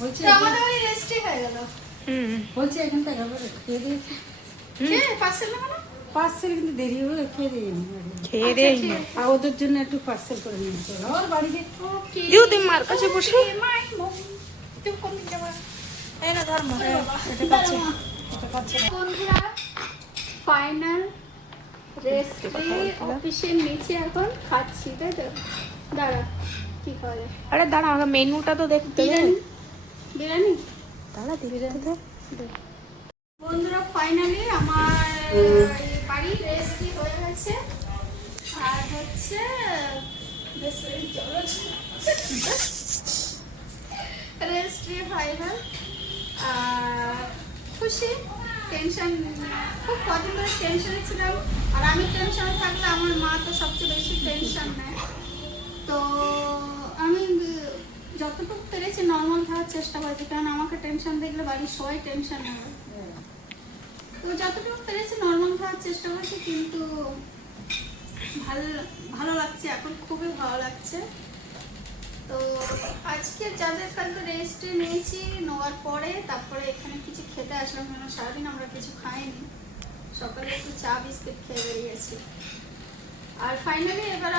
বলছি আমাদের ওই রেস্টই হয়ে গেল। বলছি এখান থেকে আবার খেয়ে দিয়েছি। পার্সেল না পার্সেল কিন্তু দেরি হবে, খেয়ে দিয়ে খেয়ে রে আর ওদের জন্য একটু পার্সেল করে নিয়ে চলো ওর বাড়িতে। দিও তুমি মার কাছে বসে এই না ধর্ম এটা কাছে এটা কাছে বন্ধুরা, ফাইনাল রেস্টে অফিসের নিচে এখন খাচ্ছি, তাই তো? দাঁড়া, কি খাওয়া যায়? আরে দাঁড়া আগে মেনুটা তো দেখতে দে। বিরিয়ানি, বিরিয়ানি। দাঁড়া দেখতে দে। বন্ধুরা, ফাইনালি আমার বাড়ি রেস্টি হয়ে গেছে। আর হচ্ছে রেস্ট্রি ফাইনাল। আর খুশি, টেনশন খুব কদিন ধরে টেনশনে ছিলাম। আর আমি টেনশনে থাকলে আমার মা তো সবচেয়ে বেশি টেনশন নেয়। তো আমি যতটুকু পেরেছি নর্মাল থাকার চেষ্টা করেছি, কারণ আমাকে টেনশন দেখলে বাড়ির সবাই টেনশন নেবে। তো যতটুকু পেরেছি নর্মাল থাকার চেষ্টা করেছি, কিন্তু ভালো লাগছে এখন, খুবই ভালো লাগছে। তো আজকে যাদের কাছে রেস্টে নিয়েছি, নেওয়ার পরে তারপরে এখানে কিছু খেতে আসলাম, কেন সারাদিন আমরা কিছু খাইনি। সকালে একটু চা বিস্কিট খেয়ে বেরিয়েছি। আর ফাইনালি এবার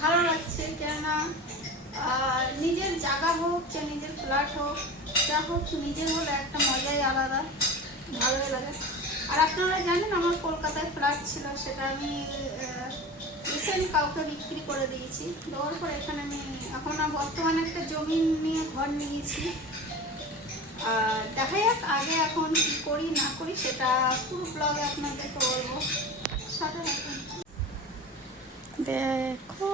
ভালো লাগছে, কেননা নিজের জায়গা হোক, যে নিজের ফ্ল্যাট হোক, যা হোক, নিজের হলে একটা মজাই আলাদা, ভালোই লাগে। আর আপনারা জানেন আমার কলকাতায় ফ্ল্যাট ছিল, সেটা আমি রিসেন্ট কাউকে বিক্রি করে দিয়েছি। দেওয়ার পর এখানে আমি এখন বর্তমানে একটা জমি নিয়ে ঘর নিয়েছি। আর দেখা যাক আগে এখন কি করি না করি, সেটা পুরো ব্লগে আপনাদেরকে বলবো। সাথে থাকুন। দেখো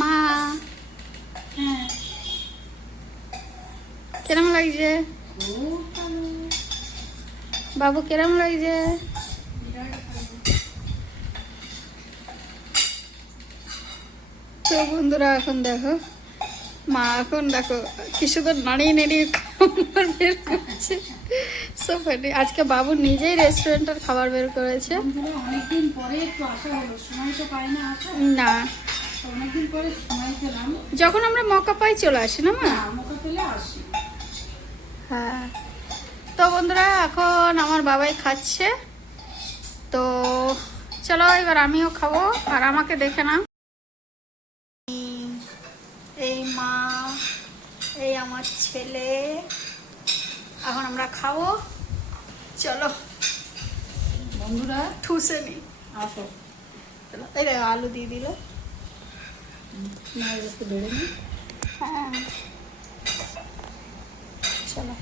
মা, কিরম লাগছে বাবু, কিরম লাগছে? তো বন্ধুরা, এখন দেখো মা, এখন দেখো কি সুন্দর নাড়িয়ে নাড়িয়ে খাবার বের করছে। So funny. আজকে বাবু নিজেই রেস্টুরেন্টের খাবার বের করেছে। অনেকদিন পরে একটু আসা হলো, সময় তো পাই না আসা। না, অনেকদিন পরে সময় পেলাম, যখন আমরা মৌকা পাই চলে আসি না মা। আমাকে পেলে আসি। হ্যাঁ। তো বন্ধুরা, এখন আমার বাবাই খাচ্ছে, তো চলো এবার আমিও খাবো। আর আমাকে দেখে নাও, এই মা, এই আমার ছেলে, এখন আমরা খাবো। চলো বন্ধুরা ঠুসে নি। আসো, চলো, এই দেখো আলু দিয়ে দিল। না একটু বেড়ে নি। হ্যাঁ, চলো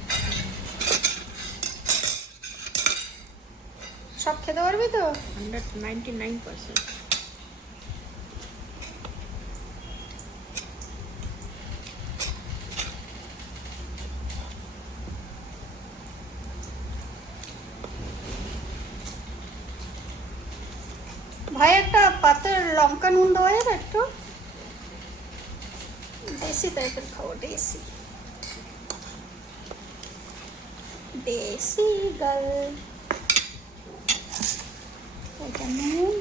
সব খেতে পারবি তো? 99%। ভাই একটা পাতের লঙ্কা নুন দেওয়া যাবে একটু? দেশি টাইপের খাবো, দেশি দেশি গাল। এটা নুন।